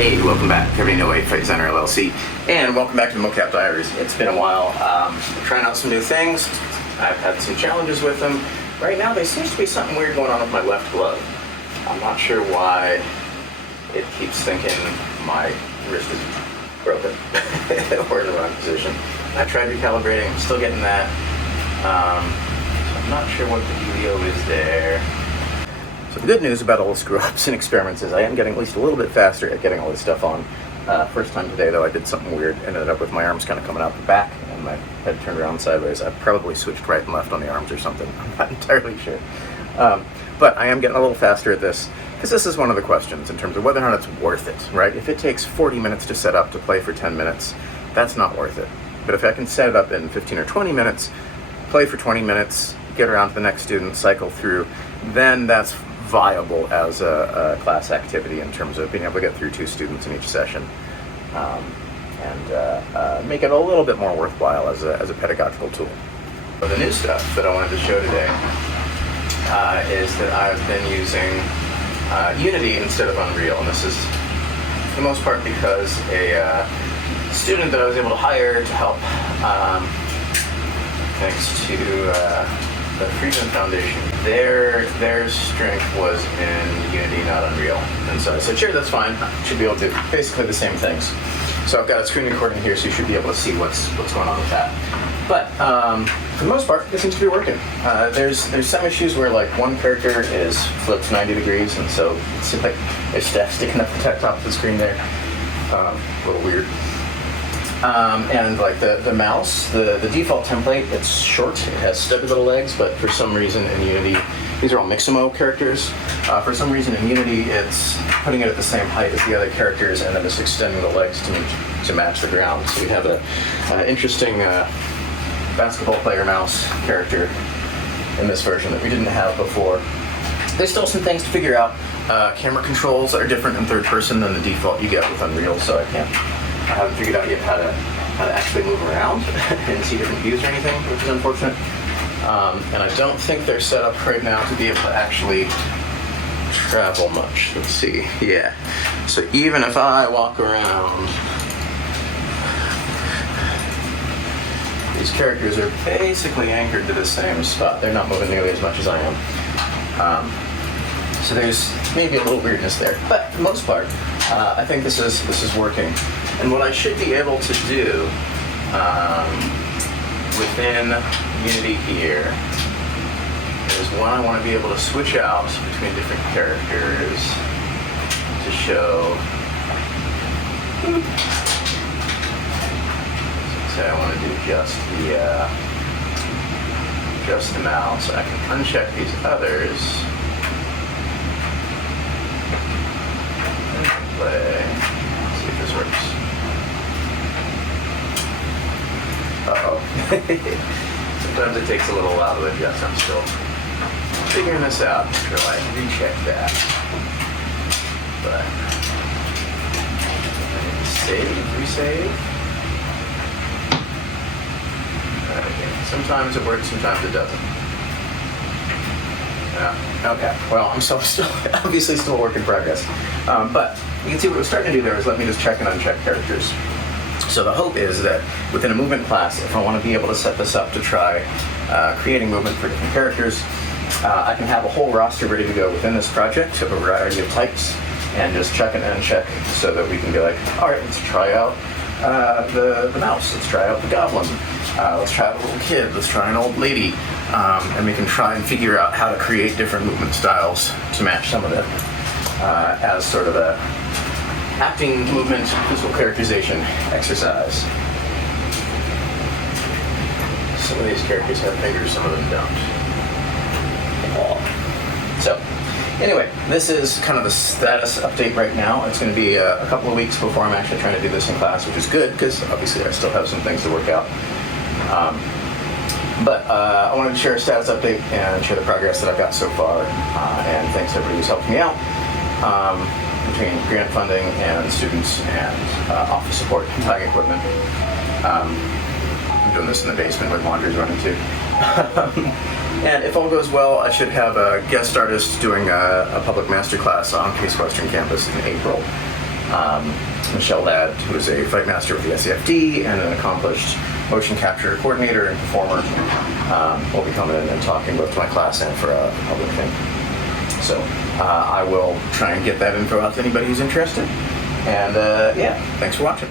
Hey, welcome back. Everybody know Fight Center LLC, and welcome back to the MOCAP Diaries. It's been a while. We're trying out some new things. I've had some challenges with them. Right now, there seems to be something weird going on with my left glove. I'm not sure why it keeps thinking my wrist is broken or in the wrong position. I tried recalibrating. I'm still getting that. So I'm not sure what the dealio is there. So the good news about all the screw-ups and experiments is I am getting at least a little bit faster at getting all this stuff on. First time today, though, I did something weird. Ended up with my arms kind of coming out the back and my head turned around sideways. I probably switched right and left on the arms or something. I'm not entirely sure. But I am getting a little faster at this because this is one of the questions in terms of whether or not it's worth it, right? If it takes 40 minutes to set up to play for 10 minutes, that's not worth it. But if I can set it up in 15 or 20 minutes, play for 20 minutes, get around to the next student, cycle through, then that's viable as a class activity in terms of being able to get through 2 students in each session, and make it a little bit more worthwhile as a pedagogical tool. The new stuff that I wanted to show today is that I've been using Unity instead of Unreal, and this is for the most part because a student that I was able to hire to help, thanks to the Freedom Foundation, their strength was in Unity, not Unreal. And so I said, sure, that's fine. I should be able to do basically the same things. So I've got a screen recording here, so you should be able to see what's going on with that. But for the most part, it seems to be working. There's some issues where like one character is flipped 90 degrees, and so it's like there's staff sticking up the top of the screen there. A little weird. And like the mouse, the default template, it's short. It has stubby little legs, but for some reason in Unity, these are all Mixamo characters. For some reason in Unity, it's putting it at the same height as the other characters and then just extending the legs to match the ground. So we have an interesting basketball player mouse character in this version that we didn't have before. There's still some things to figure out. Camera controls are different in third person than the default you get with Unreal, so I haven't figured out yet how to actually move around and see different views or anything, which is unfortunate. And I don't think they're set up right now to be able to actually travel much. Let's see. Yeah. So even if I walk around, these characters are basically anchored to the same spot. They're not moving nearly as much as I am. So there's maybe a little weirdness there, but for the most part, I think this is working. And what I should be able to do within Unity here is one, I want to be able to switch out between different characters to show. So say I want to do just the mouse. I can uncheck these others. Play. See if this works. Uh-oh. Sometimes it takes a little while to adjust. I'm still figuring this out until I recheck that. But resave. Okay. Sometimes it works, sometimes it doesn't. Okay, well, I'm still obviously still a work in progress. But you can see what we're starting to do there is let me just check and uncheck characters. So the hope is that within a movement class, if I want to be able to set this up to try creating movement for different characters, I can have a whole roster ready to go within this project of a variety of types and just check and uncheck so that we can be like, all right, let's try out the mouse, let's try out the goblin, let's try out a little kid, let's try an old lady, and we can try and figure out how to create different movement styles to match some of it as sort of a acting, movement, physical characterization exercise. Some of these characters have fingers, some of them don't. So, anyway, this is kind of the status update right now. It's going to be a couple of weeks before I'm actually trying to do this in class, which is good because obviously I still have some things to work out. But I wanted to share a status update and share the progress that I've got so far. And thanks to everybody who's helped me out. Between grant funding and students and office support and buying equipment. I'm doing this in the basement where laundry's running too. And if all goes well, I should have a guest artist doing a public masterclass on Case Western campus in April. Michelle Ladd, who is a fight master with the SCFD and an accomplished motion capture coordinator and performer, will be coming in and talking both to my class and for a public thing. So I will try and get that info out to anybody who's interested. And yeah, thanks for watching.